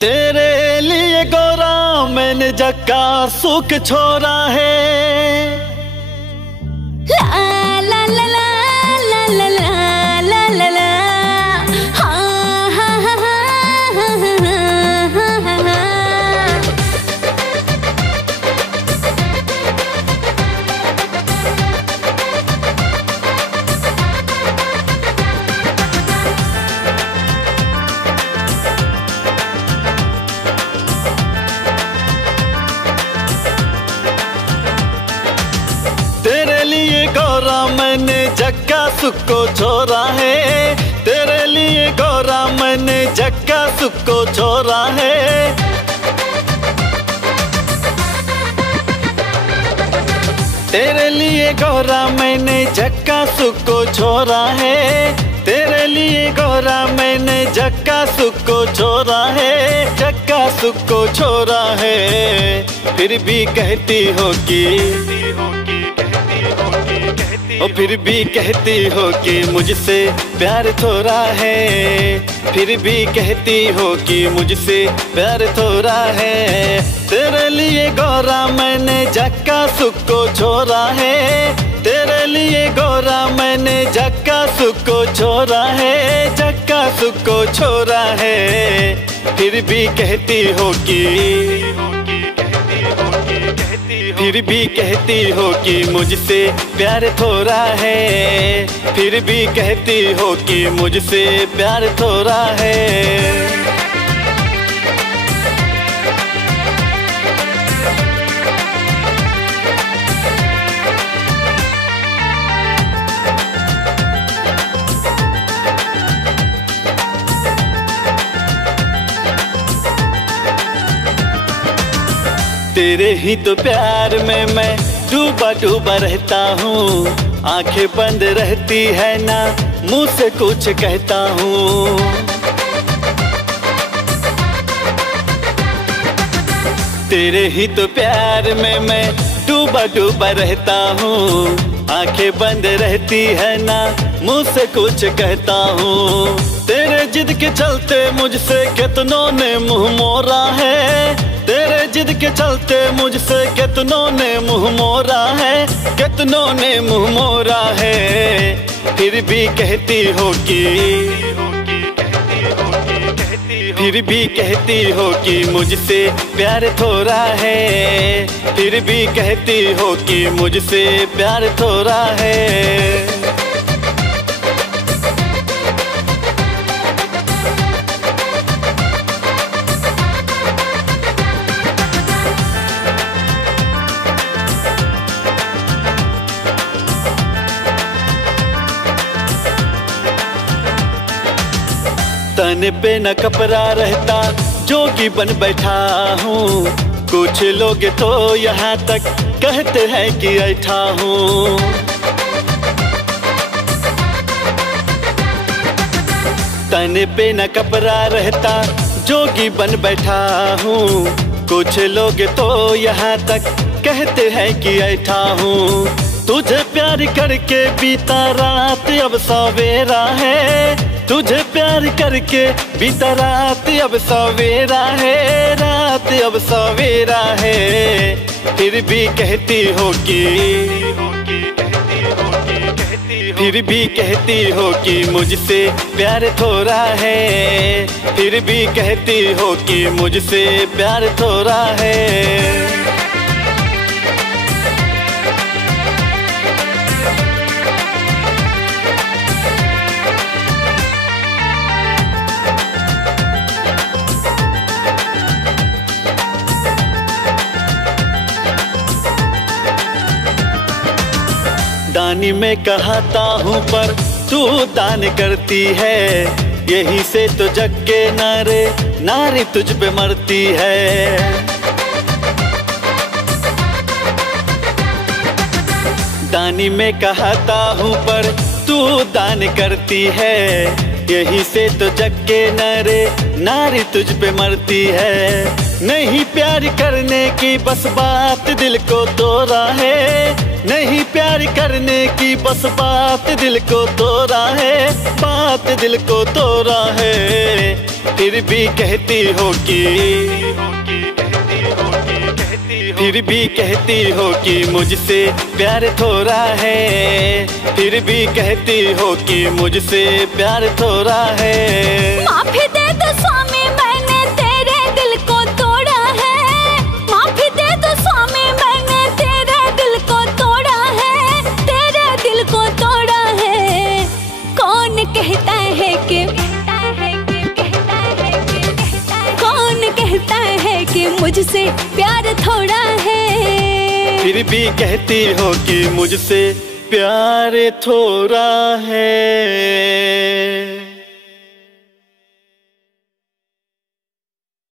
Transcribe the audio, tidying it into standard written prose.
तेरे लिए गोरा मैंने जक्का सुख छोड़ा है। ला ला ला ला ला ला ला ला ला ला हाँ हाँ हाँ हाँ हाँ हाँ। तेरे लिए गोरा मैंने जक्का सुख को छोड़ा है। तेरे लिए गोरा मैंने जक्का सुख को छोड़ा है। तेरे लिए गोरा मैंने जक्का सुख को छोड़ा है। तेरे लिए गोरा मैंने जक्का सुख को छोड़ा है। जक्का सुख को छोड़ा है। फिर भी कहती हो कि फिर भी कहती हो कि मुझसे प्यार थोड़ा है। फिर भी कहती हो कि मुझसे प्यार थोड़ा है। तेरे लिए गोरा मैंने जक्का सुख को छोड़ा है। तेरे लिए गोरा मैंने जक्का सुख को छोड़ा है। जक्का सुख को छोड़ा है। फिर भी कहती हो कि फिर भी कहती हो कि मुझसे प्यार थोड़ा है। फिर भी कहती हो कि मुझसे प्यार थोड़ा है। तेरे ही तो प्यार में मैं डूबा डूबा रहता हूँ। आंखें बंद रहती है ना मुँह से कुछ कहता हूँ। तेरे ही तो प्यार में मैं डूबा डूबा रहता हूँ। आंखें बंद रहती है ना मुँह से कुछ कहता हूँ। तेरे जिद के चलते मुझसे कितनों ने मुँह मोड़ा है। तेरे जिद के चलते मुझसे कितनों ने मुँह मोड़ा है। कितनों ने मुँह मोड़ा है। फिर भी कहती हो कि फिर भी कहती हो कि मुझसे प्यार थोड़ा है। फिर भी कहती हो कि मुझसे प्यार थोड़ा है। तन पे न कपड़ा रहता जोगी बन बैठा हूँ। कुछ लोग तो यहाँ तक कहते हैं कि ऐठा हूँ। तन पे न कपड़ा रहता जोगी बन बैठा हूँ। कुछ लोग तो यहाँ तक कहते हैं कि ऐठा हूँ। तुझे प्यार करके बीता रात अब सवेरा है। तुझे प्यार करके बीता रात अब सवेरा है। रात अब सवेरा है। फिर भी कहती हो कि फिर भी कहती हो कि मुझसे प्यार थोड़ा है। फिर भी कहती हो कि मुझसे प्यार थोड़ा है। दानी में कहता हूँ पर तू दान करती है। यही से तो जग के नारी तुझ पे मरती है। दानी में कहता हूँ पर तू दान करती है। यही से तो जग के नारी तुझ पे मरती है। नहीं प्यार करने की बस बात दिल को तोड़ा है। नहीं प्यार करने की बस बात दिल को तोड़ा है। बात दिल को तोड़ा है। फिर भी कहती हो कि फिर भी कहती हो कि मुझसे प्यार थोड़ा है, फिर भी कहती हो कि मुझसे प्यार थोड़ा है। माफी दे दो स्वामी, मैंने तेरे दिल को तोड़ा है। माफी दे दो स्वामी, मैंने तेरे दिल को तोड़ा है, तेरे दिल को तोड़ा है। कौन कहता है कि कि मुझसे प्यार थोड़ा है, फिर भी कहती हो कि मुझसे प्यार थोड़ा है।